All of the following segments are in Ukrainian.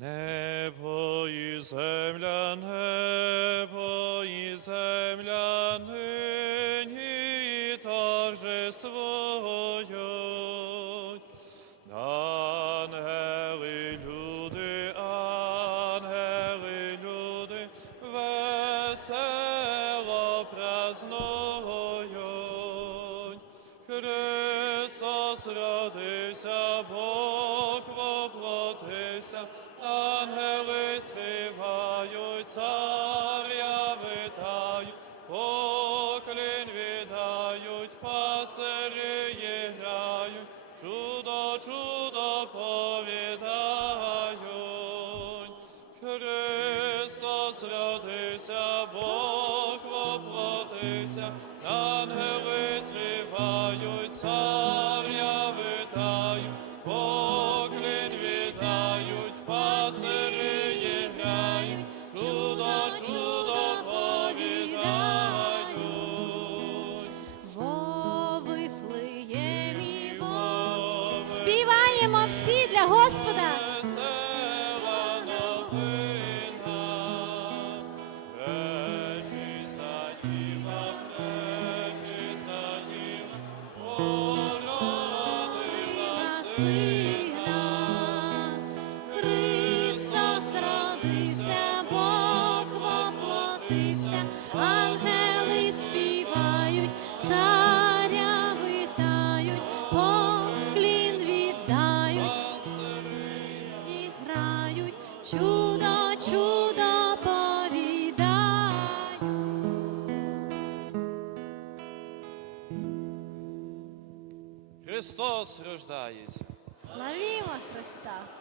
Небо і земля, небо і земля нині торжествують. Ангели, люди, ангели, люди, весело празнують. Христос родився, воплотився, ангели співають, царя ангели співають, царя витають, поклін віддають і грають, чудо, чудо повідають. Христос рождається. Славімо Христа!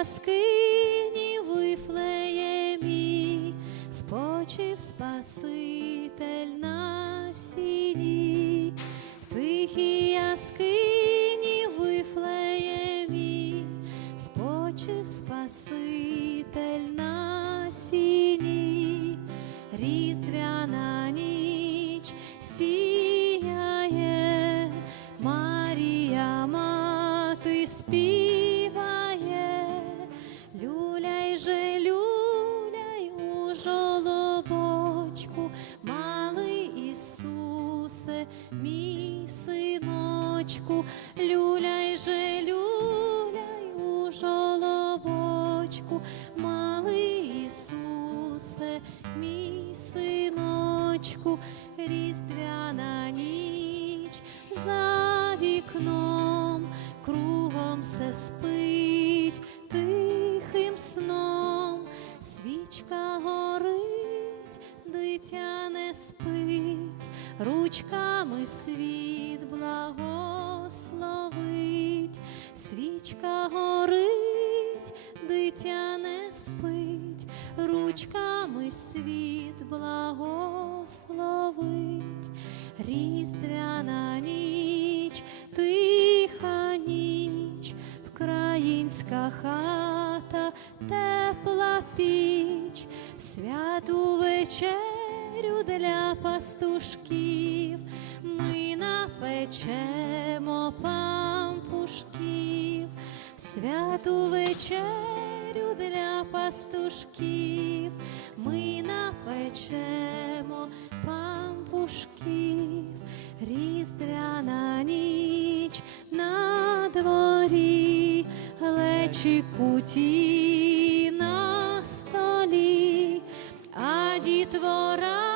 Яскині вифлеємі спочив Спаситель на Вкраїнська хата, тепла піч, святу вечерю для пастушків, ми напечемо пампушків, святу вечерю для пастушків, ми напечемо пампушків, різдвяна ніч на дворі, лечі куті на столі, а дітвора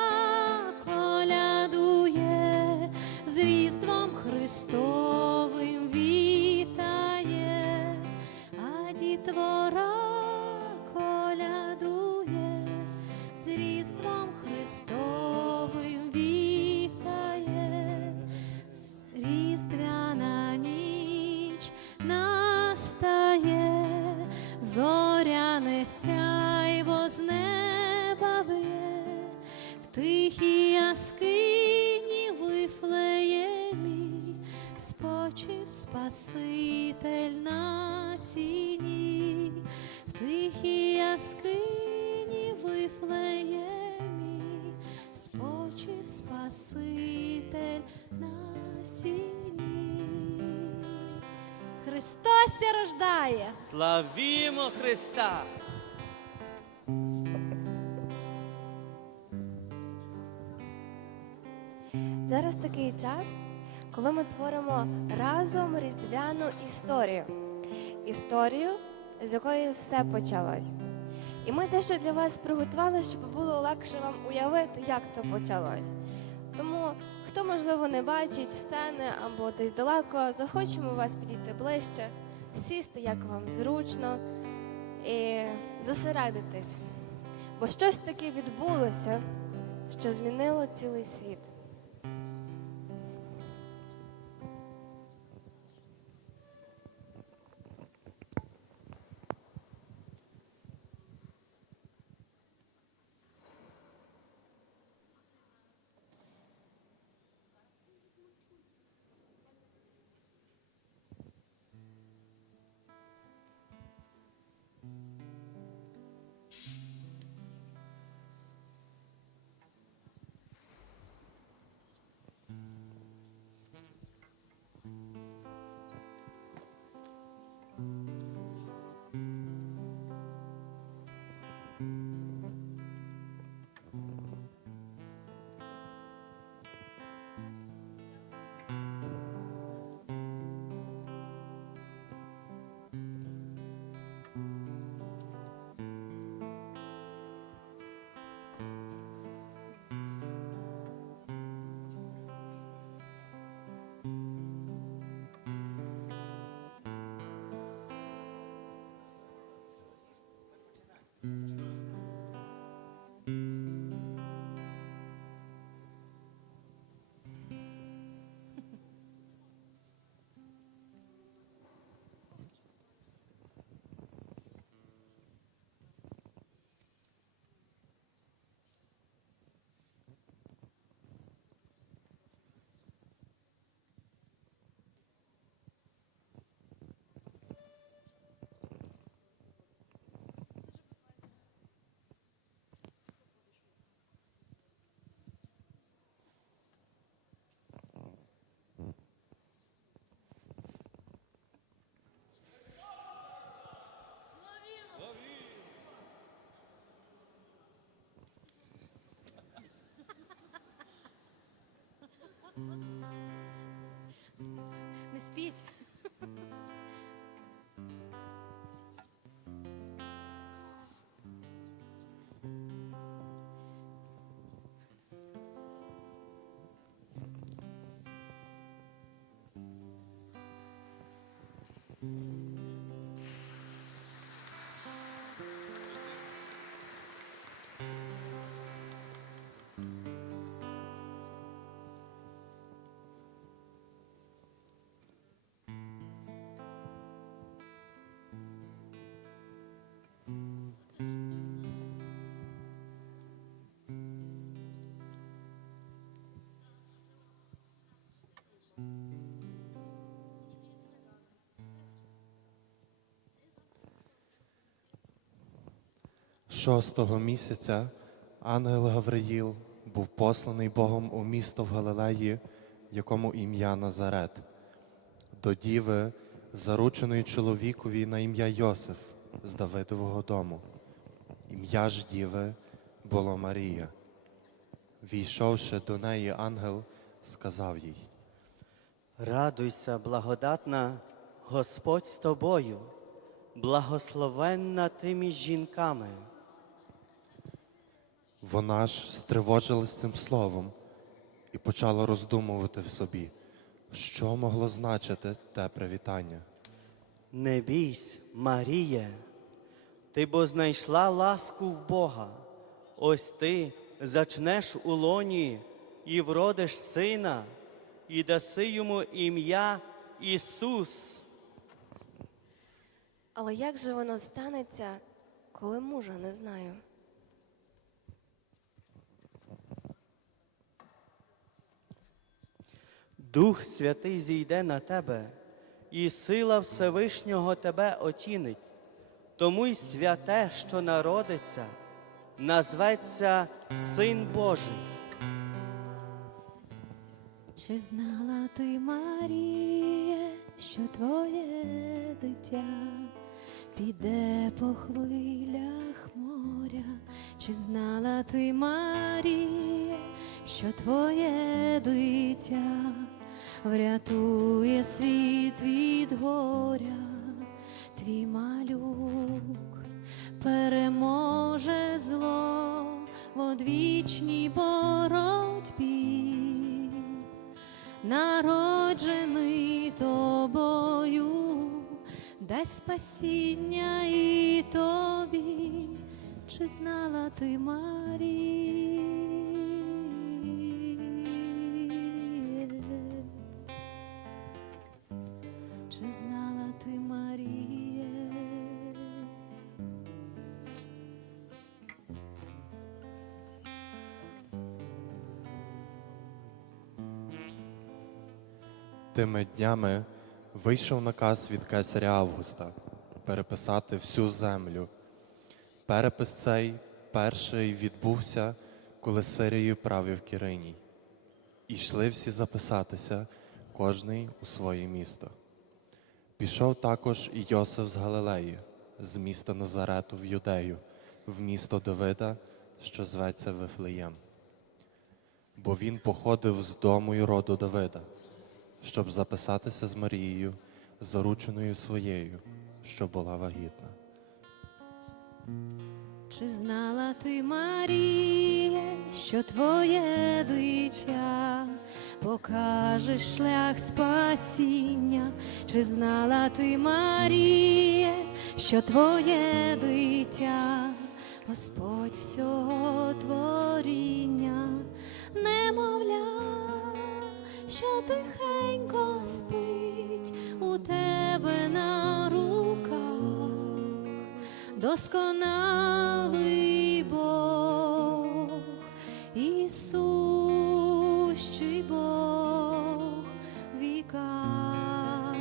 Христос ся рождає! Славімо Христа! Зараз такий час, коли ми творимо разом різдвяну історію. Історію, з якої все почалось. І ми дещо для вас приготували, щоб було легше вам уявити, як то почалось. Тому, хто, можливо, не бачить сцени або десь далеко, захочемо вас підійти ближче, сісти, як вам зручно, і зосередитись. Бо щось таке відбулося, що змінило цілий світ. Не спіть. Шостого місяця ангел Гавриїл був посланий Богом у місто в Галилеї, якому ім'я Назарет, до діви, зарученої чоловікові на ім'я Йосиф з Давидового дому. Ім'я ж діви було Марія. Війшовши до неї, ангел сказав їй. Радуйся, благодатна, Господь з тобою, благословенна ти між жінками. Вона ж стривожилась цим словом і почала роздумувати в собі, що могло значити те привітання. Не бійсь, Маріє, ти бо знайшла ласку в Бога. Ось ти зачнеш у лоні і вродиш сина, і даси йому ім'я Ісус. Але як же воно станеться, коли мужа не знаю? Дух Святий зійде на тебе, і сила Всевишнього тебе отінить. Тому й святе, що народиться, назветься Син Божий. Чи знала ти, Маріє, що твоє дитя піде по хвилях моря? Чи знала ти, Маріє, що твоє дитя врятує світ від горя? Твій малюк переможе зло в одвічній боротьбі народжений тобою, дасть спасіння і тобі, чи знала ти Маріє? Тими днями вийшов наказ від кесаря Августа переписати всю землю. Перепис цей перший відбувся, коли Сирією правив Кириній. І йшли всі записатися, кожний у своє місто. Пішов також і Йосиф з Галилеї, з міста Назарету в Юдею, в місто Давида, що зветься Вифлеєм. Бо він походив з дому й роду Давида, щоб записатися з Марією, зарученою своєю, що була вагітна. Чи знала ти, Маріє, що твоє дитя покаже шлях спасіння? Чи знала ти, Маріє, що твоє дитя, Господь всього творіння, немовля, що тихенько спить у тебе на руках? досконалий Бог, Ісущий Бог в віках.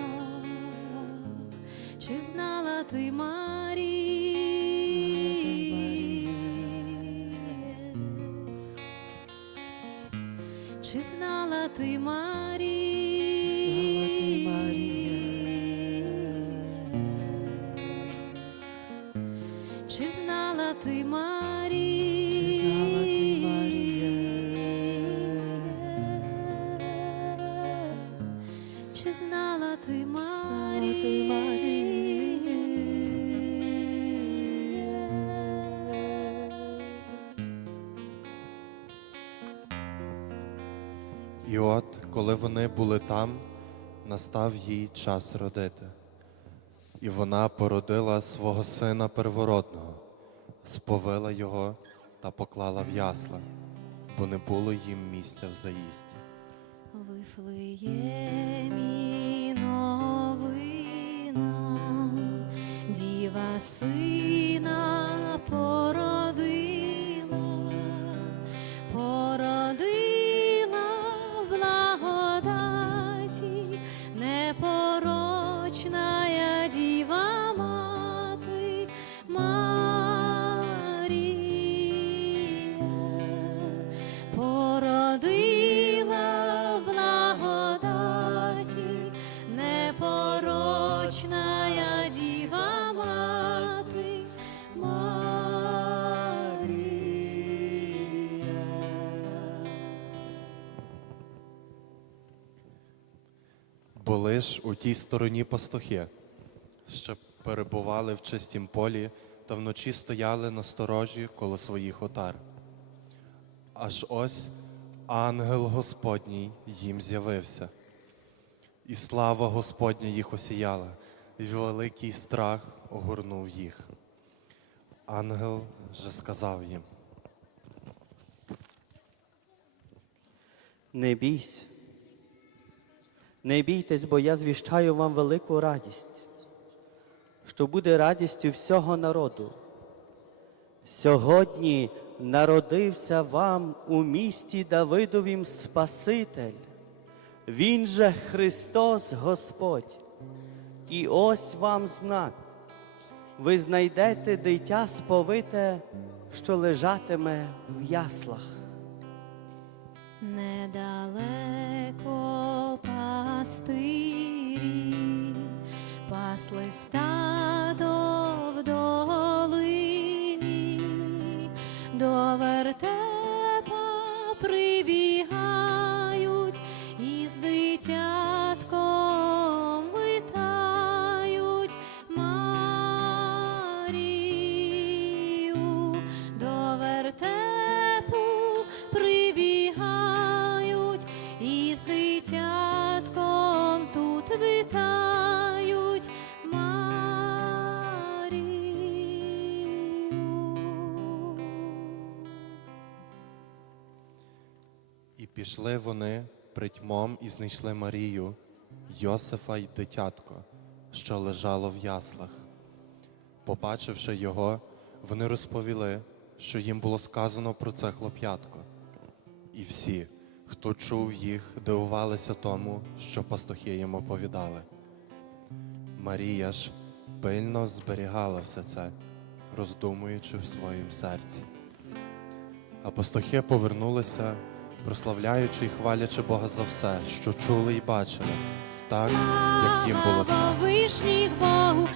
Чи знала ти Маріє? Чи знала ти Маріє? Чи знала ти Маріє? Коли вони були там, настав їй час родити. І вона породила свого сина первородного, сповила його та поклала в ясла, бо не було їм місця в заїзді. Вифлеємі новина, діва сина Були ж у тій стороні пастухи, що перебували в чистім полі та вночі стояли на сторожі коло своїх отар. Аж ось ангел Господній їм з'явився, і слава Господня їх осіяла, і великий страх огорнув їх. Ангел же сказав їм. Не бійся. Не бійтесь, бо я звіщаю вам велику радість, що буде радістю всього народу. Сьогодні народився вам у місті Давидовім Спаситель, Він же Христос Господь. І ось вам знак. Ви знайдете дитя сповите, що лежатиме в яслах. Недалеко пастирі пасли стадо в долині, до вертепа прибігають пішли вони притьмом і знайшли Марію, Йосифа й дитятко, що лежало в яслах. Побачивши його, вони розповіли, що їм було сказано про це хлоп'ятко. І всі, хто чув їх, дивувалися тому, що пастухи їм оповідали. Марія ж пильно зберігала все це, роздумуючи в своїм серці. А пастухи повернулися, прославляючи і хвалячи Бога за все, що чули і бачили, так, як їм було Слава вишніх Богу,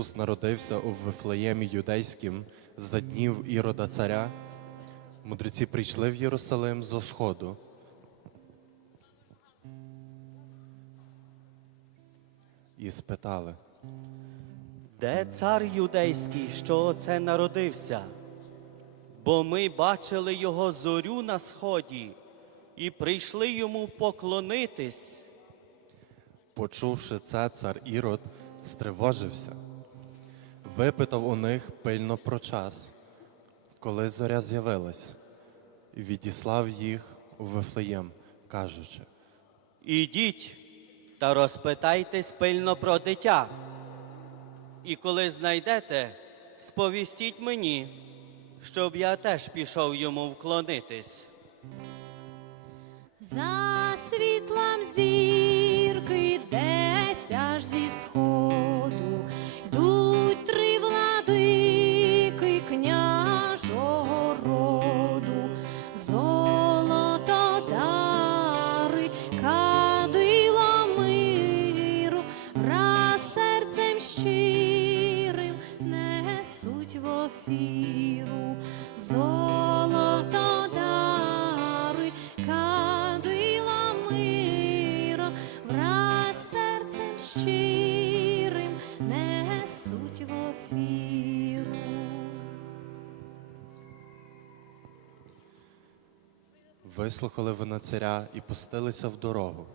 Ісус народився у Вифлеємі юдейським за днів Ірода царя, мудреці прийшли в Єрусалим зо сходу. І спитали, Де цар юдейський, що оце народився? Бо ми бачили його зорю на сході і прийшли йому поклонитись. Почувши це, цар Ірод стривожився, випитав у них пильно про час, коли зоря з'явилась, і відіслав їх у Вифлеєм, кажучи. Ідіть та розпитайтесь пильно про дитя. І коли знайдете, сповістіть мені, щоб я теж пішов йому вклонитись. За світлом зірки десь Вислухали вони царя і пустилися в дорогу.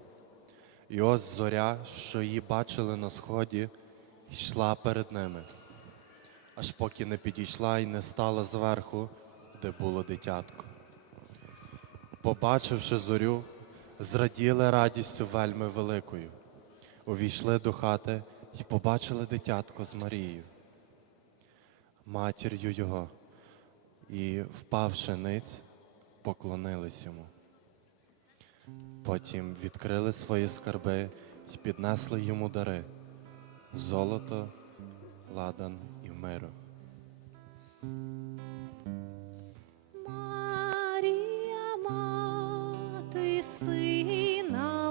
І ось зоря, що її бачили на сході, йшла перед ними, аж поки не підійшла і не стала зверху, де було дитятко. Побачивши зорю, зраділи радістю вельми великою. Увійшли до хати і побачили дитятко з Марією, матір'ю його, і, впавши ниць, поклонились йому. Потім відкрили свої скарби і піднесли йому дари золото, ладан і миру. Марія, мати сина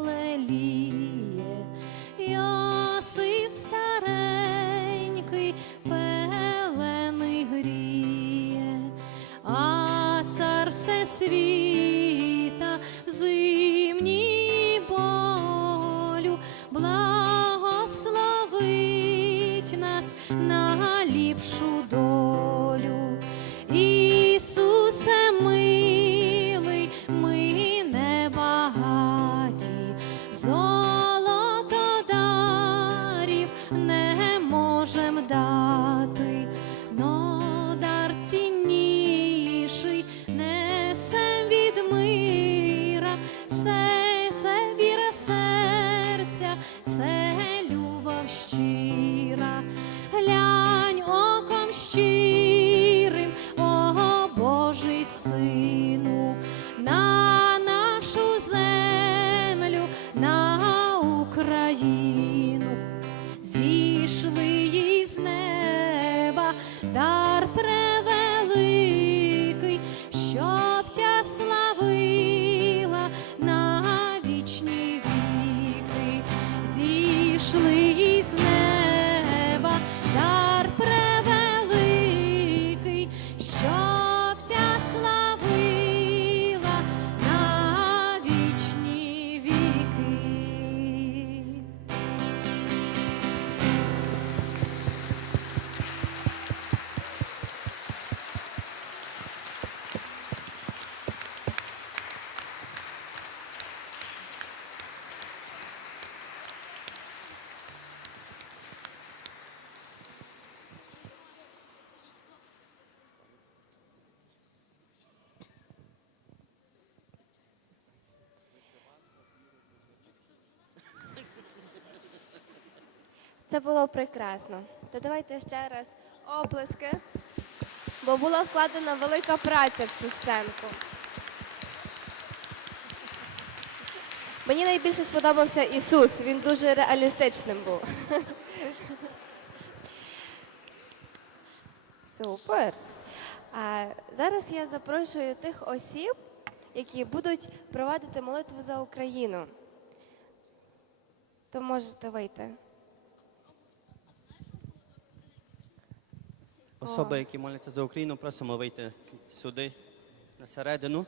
це Це було прекрасно. То давайте ще раз оплески, бо була вкладена велика праця в цю сценку. Мені найбільше сподобався Ісус, він дуже реалістичним був. Супер. А зараз я запрошую тих осіб, які будуть проводити молитву за Україну. То можете вийти. Особи, які моляться за Україну, просимо вийти сюди, на середину.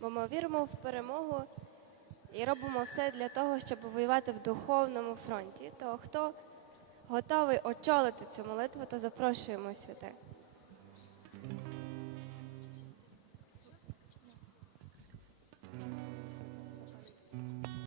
Бо ми віримо в перемогу і робимо все для того, щоб воювати в духовному фронті. То хто готовий очолити цю молитву, то запрошуємо сюди.